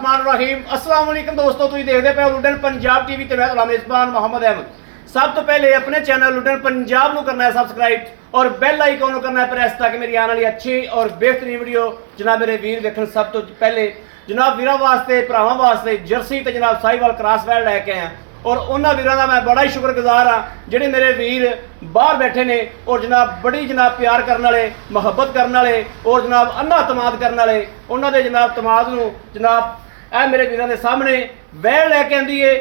बिस्मिल्लाहिर्रहमानिर्रहीम अस्सलाम वालेकुम दोस्तों, तुम देखते पे लुडन पंजाब टीवी ते मैं तुहाडा मेज़बान मोहम्मद अहमद। सब तो पहले अपने चैनल लुडन पंजाब को करना है सब्सक्राइब और बेल आइकन को करना है प्रेस ताकि मेरी आने वाली अच्छी और बेहतरीन वीडियो जनाब मेरे वीर देखन। सब तो पहले जनाब वीरों वास्ते भरावां वास्ते जर्सी ते जनाब साहिवाल क्रॉसवेल लैके आए और उन्होंने वीरों का मैं बड़ा ही शुक्रगुजार हाँ जिहड़े मेरे वीर बाहर बैठे ने और जनाब बड़ी जनाब प्यार करने वाले मुहब्बत करने वाले और जनाब अन्ना तमाद करने वाले उन्होंने जनाब तमाद नूं जनाब ए मेरे वीरों के सामने वैल लैके आंदी है।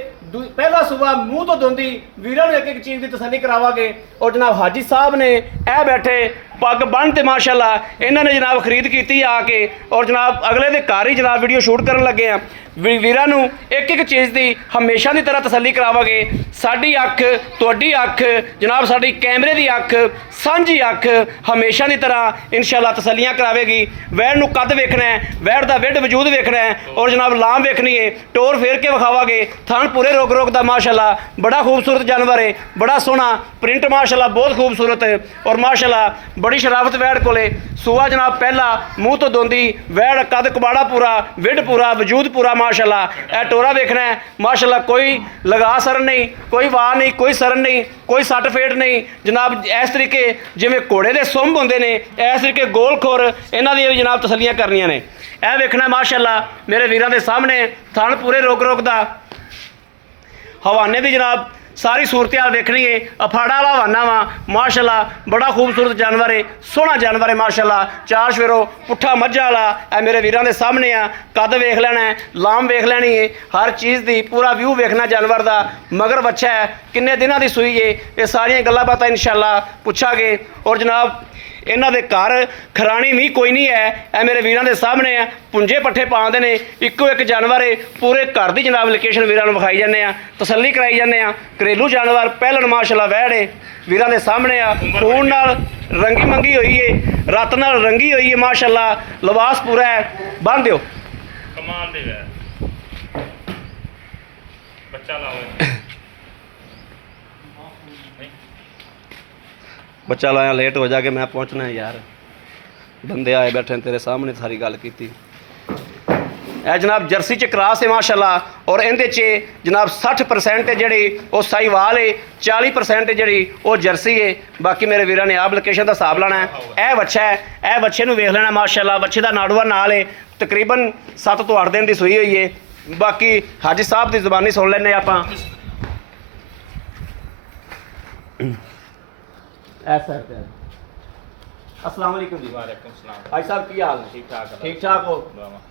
पहला सुबह मूँह तो धोंदी वीरों ने एक एक चीज़ की तसल्ली करावांगे और जनाब हाजी साहब ने ए बैठे पग बन ते माशाअल्लाह इन्होंने जनाब खरीद की आके और जनाब अगले दे घर ही जनाब वीडियो शूट करन लगे हैं। वीरां नूं एक एक चीज़ की हमेशा की तरह तसल्ली करावांगे। साडी अख तुहाडी अख जनाब साडी कैमरे की अख सांझी अख हमेशा की तरह इंशाअल्लाह तसल्लियां करावेगी। वैड़ नूं कद वेखना है, वैड़ दा विड वजूद वेखना है और जनाब लाम वेखनी है, टोर फेर के विखावांगे। थन पूरे रोक रोक दा माशाअल्लाह बड़ा खूबसूरत जानवर है, बड़ा सोहना प्रिंट माशाअल्लाह बहुत खूबसूरत है और माशाअल्लाह बड़ी शराफत वैड़ कोले। सूआ जनाब पहला मूँह तो धोंदी वैड़ कद कबाड़ा पूरा विड पूरा वजूद पूरा माशाअल्लाह। ए टोरा वेखना है माशाअल्लाह, कोई लगा सरन नहीं, कोई वाह नहीं, कोई सरन नहीं, कोई सट फेट नहीं जनाब। इस तरीके जिवें घोड़े दे सुंभ होंदे ने इस तरीके गोल खोर इन्हां दी जनाब तसल्लियां करनियां ने। ए वेखना माशाअल्लाह मेरे वीरां दे सामने थन पूरे रोक रोक दा हवाने दी जनाब सारी सूरत हाल देखनी है। अफाड़ा वाला हवाना वा माशाअल्लाह बड़ा खूबसूरत जानवर है, सोहना जानवर है माशाअल्लाह। चार शवेरो पुट्ठा मज्झा वाला ए मेरे वीरां दे सामने आ। कद वेख लेना है, लाम वेख लेनी है, हर चीज़ की पूरा व्यू वेखना जानवर का। मगर बच्चा है किन्ने दिनों की सूई है, ये सारिया गल्लां बातां इंशाअल्लाह पुछांगे। और जनाब इन्हां दे घर खरानी भी कोई नहीं है, ए मेरे वीरां दे सामने है। पुंजे पट्ठे पाते हैं, इक्को एक जानवर है, पूरे घर की जनाब लोकेशन वीरां नूं विखाई जाने आ, तसल्ली कराई जाने आ। घरेलू जानवर पहलन माशाअल्लाह वैड़ है वीरां दे सामने आ। खून नाल रंगी मंगी हुई है, रत नाल रंगी हुई है माशाअल्लाह, लिबास पूरा है। बन दिओ कमाल दे वैड़ बच्चा लाओ बच्चा लाया लेट हो जाके मैं पहुंचना है यार, बंदे आए बैठे तेरे सामने सारी गल की। ए जनाब जर्सी च क्रॉस है माशाअल्लाह और इहदे च जनाब 60% जिहड़ी वो साहिवाल है, 40% जिहड़ी वो जर्सी है। बाकी मेरे वीरां ने आप लोकेशन का हिसाब लाना है। ए बच्चा है, ए बच्चे नूं वेख लेना माशाअल्लाह, बच्चे का नाड़ूआ नाल है, तकरीबन 7 तो 8 दिन की सूई हुई है। बाकी हाजी साहब की जुबानी सुन लैने आपां। अस्सलाम वालेकुम जी। वालेकुम सलाम भाई साहब की हाल? ठीक ठाक ठीक ठाक हो?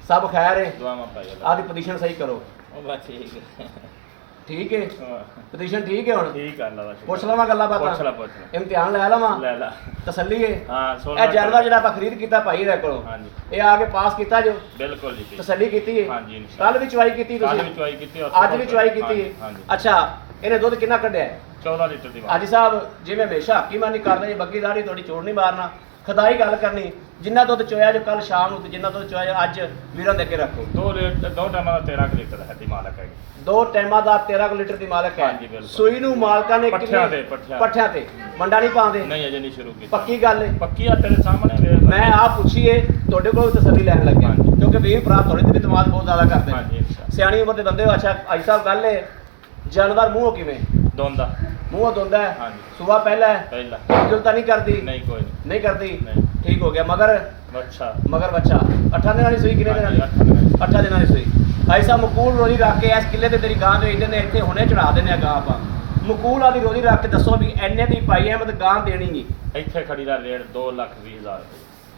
सब खैर है? दुआ में पाई आदि पोजीशन सही करो। ओ बस ठीक है ठीक है पोजीशन ठीक है हुण? ठीक है अल्लाह दा पुछ लवां गल्लां बातां? पुछ ला इम्तिहान लै लवां? ले ला तसल्ली है? हां सोना ए जानवर जिहड़ा आपां खरीद कीता भाई रे कोलों, हां जी ये आके पास कीता जो? बिल्कुल जी तसल्ली कीती है? हां जी इंशाअल्लाह कल भी चवाई कीती कल तुसीं? भी चवाई कीती और आज भी चवाई कीती है? हां जी अच्छा इन्हें दुध कितना कढ़िया है? 14 लीटर दी हाजी साहब जिवें हमेशा हकीमानी करदे जी, बग्गी दाढ़ी थोड़ी चोड़ नहीं मारना, खुदाई गल करनी। जिन्ना दुध चोया जो कल शाम नूं ते जिन्ना दुध चोया अज वीरां दे अगे रखो। 2 टाइम दा 13 लीटर है दी मालक है। 2 टाइमां दा 13 लीटर दी मालक है। हाँ जी, बिल्कुल। सूई नूं मालकां ने पट्ठियां ते पट्ठियां ते मंडा नहीं पाਉਂਦੇ? नहीं अजे नहीं शुरू की। पक्की गल है? पक्की आ तेरे सामने वेख मैं आप पूछिए ਤੁਹਾਡੇ ਕੋਲ तसल्ली लैन लगे हाँ जी। क्योंकि वीर भरा थोड़ी दी इतमाद बहुत ज्यादा करते हां हैं। जी इंशाअल्लाह सियाणी उम्र दे बंदे हो। अच्छा भाई साहब गल है जानवर मूंहों किवें? दोंदा मूंहों धोंदा है? हाँ जी। सुबह पहला है? पहला जुलता नहीं करती? नहीं कोई नहीं नहीं करती? नहीं ठीक हो गया। मगर अच्छा बच्चा 8 दिनां दी सूई किने दिनां दी? 8 दिनां दी सूई। भाई साहब मकूल रोजी रख के इस किले ते तेरी गां दे इधर ने इत्थे हुणे चढ़ा देने गां आपां। मकूल आदी रोजी रख के दसो भी एने दी पाई अहमद गां देनी नहीं। ਇੱਥੇ ਖੜੀ ਦਾ ਰੇਟ 2,20,000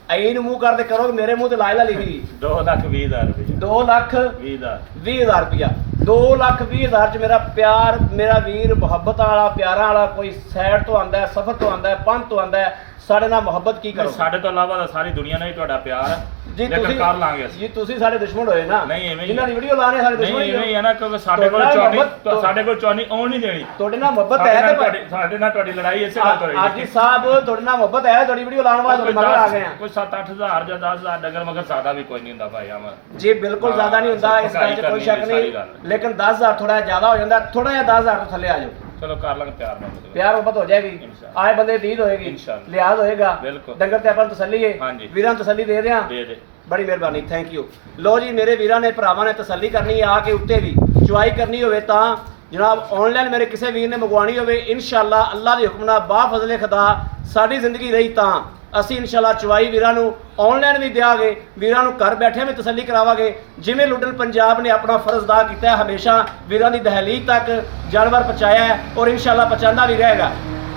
ऐन मुंह करते करो मेरे मुंह ते लायला लिखी 2,20,000 रुपये 2,20,000 रुपया। 2,20,000 च मेरा प्यार मेरा वीर मुहब्बत वाला प्यारा वाला कोई सैर तो आंदा है, सफर तो आंदा है, पंथ तो आंदा है, साढ़े नाल मुहब्बत की करो। ਸਾਡੇ ਤੋਂ ਇਲਾਵਾ ਤਾਂ ਸਾਰੀ ਦੁਨੀਆ ਨਾਲ ਹੀ ਤੁਹਾਡਾ ਪਿਆਰ ਹੈ जी लेकिन कर लांगे जी तुसी साडे दुश्मन होए ना? नहीं एवें जिन्हां दी वीडियो ला रहे साडे दुश्मन नहीं ही नहीं है ना क्योंकि ਸਾਡੇ ਕੋਲ ਚੌਨੀ ਆਉਣ ਨਹੀਂ ਦੇਣੀ। ਤੁਹਾਡੇ ਨਾਲ ਮੁਹੱਬਤ ਹੈ ਤੇ ਸਾਡੇ ਨਾਲ ਤੁਹਾਡੀ ਲੜਾਈ ਇਸੇ ਗੱਲ ਤੋਂ ਰਹੀ। ਆਜੀ ਸਾਹਿਬ ਤੁਹਾਡੇ ਨਾਲ ਮੁਹੱਬਤ ਹੈ, ਤੁਹਾਡੀ ਵੀਡੀਓ ਲਾਉਣ ਵਾਸਤੇ ਮਗਰ ਆ ਗਏ ਆ। ਕੋਈ 7-8,000 ਜਾਂ 10,000 ਡੰਗਰ ਮਗਰ ਜ਼ਿਆਦਾ ਵੀ ਕੋਈ ਨਹੀਂ ਹੁੰਦਾ ਭਾਈ ਆਮਰ जी बिल्कुल ज्यादा नहीं होता, इस गल 'ਚ कोई शक नहीं, लेकिन 10,000 थोड़ा ज्यादा हो जाता, थोड़ा जिहा 10,000 तो थल्ले आ जाओ। चलो कर लांगे प्यार मोहब्बत प्यार मोहब्बत हो जाएगी, आए बंदे दीद होएगी, लिहाज होएगा, बिल्कुल डंगर ते अपन तसल्ली है, हाँ जी। वीरां तसल्ली दे दें दे दे ਬੜੀ ਮਿਹਰਬਾਨੀ, ਥੈਂਕ ਯੂ। ਲੋ ਜੀ ਮੇਰੇ ਵੀਰਾਂ ਨੇ ਭਰਾਵਾਂ ਨੇ ਤਸੱਲੀ ਕਰਨੀ ਆ ਕੇ ਉੱਤੇ ਵੀ ਚੁਆਈ ਕਰਨੀ ਹੋਵੇ ਤਾਂ ਜਨਾਬ ਆਨਲਾਈਨ ਮੇਰੇ ਕਿਸੇ ਵੀਰ ਨੇ ਮੰਗਵਾਉਣੀ ਹੋਵੇ ਇਨਸ਼ਾਅੱਲਾ ਅੱਲਾ ਦੇ ਹੁਕਮ ਨਾਲ ਬਾ ਫਜ਼ਲੇ ਖੁਦਾ ਸਾਡੀ ਜ਼ਿੰਦਗੀ ਰਹੀ ਤਾਂ ਅਸੀਂ ਇਨਸ਼ਾਅੱਲਾ ਚੁਆਈ ਵੀਰਾਂ ਨੂੰ ਆਨਲਾਈਨ ਵੀ ਦਿਆਂਗੇ, ਵੀਰਾਂ ਨੂੰ ਘਰ ਬੈਠੇ ਵੀ ਤਸੱਲੀ ਕਰਾਵਾਂਗੇ। ਜਿਵੇਂ ਲੁੱਡਨ ਪੰਜਾਬ ਨੇ ਆਪਣਾ ਫਰਜ਼ ਅਦਾ ਕੀਤਾ ਹੈ, ਹਮੇਸ਼ਾ ਵੀਰਾਂ ਦੀ ਦਹਲੀਜ਼ ਤੱਕ ਜਾਨਵਰ ਪਹੁੰਚਾਇਆ ਹੈ ਔਰ ਇਨਸ਼ਾਅੱਲਾ ਪਹੁੰਚਾਉਂਦਾ ਵੀ ਰਹੇਗਾ।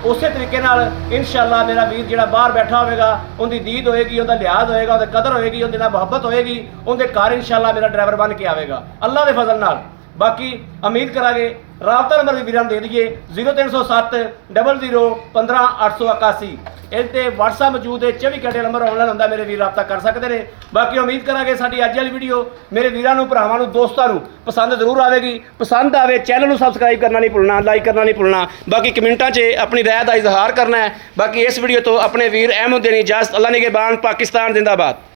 ਉਸੇ ਤਰੀਕੇ ਨਾਲ ਇਨਸ਼ਾਅੱਲਾ ਮੇਰਾ ਵੀਰ ਜਿਹੜਾ ਬਾਹਰ ਬੈਠਾ ਹੋਵੇਗਾ ਉਹਦੀ ਦੀਦ ਹੋਏਗੀ, ਉਹਦਾ ਲਿਹਾਜ਼ ਹੋਏਗਾ, ਉਹਦੀ ਕਦਰ ਹੋਏਗੀ, ਉਹਦੇ ਨਾਲ ਮੁਹੱਬਤ ਹੋਏਗੀ, ਉਹਦੇ ਘਰ ਇਨਸ਼ਾਅੱਲਾ ਮੇਰਾ ਡਰਾਈਵਰ ਬਣ ਕੇ ਆਵੇਗਾ ਅੱਲਾ ਦੇ ਫਜ਼ਲ ਨਾਲ। ਬਾਕੀ ਉਮੀਦ ਕਰਾਂਗੇ ਰਾਬਤਾ ਨੰਬਰ ਵੀ ਵੀਰਾਂ ਨੂੰ ਦੇ ਦਈਏ 0307 00 15 881। ਇਸ ਤੇ WhatsApp ਮੌਜੂਦ ਹੈ, 24 ਘੰਟੇ ਨੰਬਰ ਆਨਲਾਈਨ ਹੁੰਦਾ, ਮੇਰੇ ਵੀਰ ਰਾਬਤਾ ਕਰ ਸਕਦੇ ਨੇ। ਬਾਕੀ ਉਮੀਦ ਕਰਾਂਗੇ ਸਾਡੀ ਅੱਜ ਵਾਲੀ ਵੀਡੀਓ ਮੇਰੇ ਵੀਰਾਂ ਨੂੰ, ਭਰਾਵਾਂ ਨੂੰ, ਦੋਸਤਾਂ ਨੂੰ ਪਸੰਦ ਜ਼ਰੂਰ ਆਵੇਗੀ। ਪਸੰਦ ਆਵੇ ਚੈਨਲ ਨੂੰ ਸਬਸਕ੍ਰਾਈਬ ਕਰਨਾ ਨਹੀਂ ਭੁੱਲਣਾ, ਲਾਈਕ ਕਰਨਾ ਨਹੀਂ ਭੁੱਲਣਾ। ਬਾਕੀ ਕਮੈਂਟਾਂ 'ਚ ਆਪਣੀ ਰਾਏ ਦਾ ਇਜ਼ਹਾਰ ਕਰਨਾ ਹੈ। ਬਾਕੀ ਇਸ ਵੀਡੀਓ ਤੋਂ ਆਪਣੇ ਵੀਰ ਅਹਿਮਦ ਦੇਣੀ ਇਜਾਜ਼ਤ। ਅੱਲਾ ਨਿਗਹਿਬਾਨ, ਪਾਕਿਸਤਾਨ ਜ਼ਿੰਦਾਬਾਦ।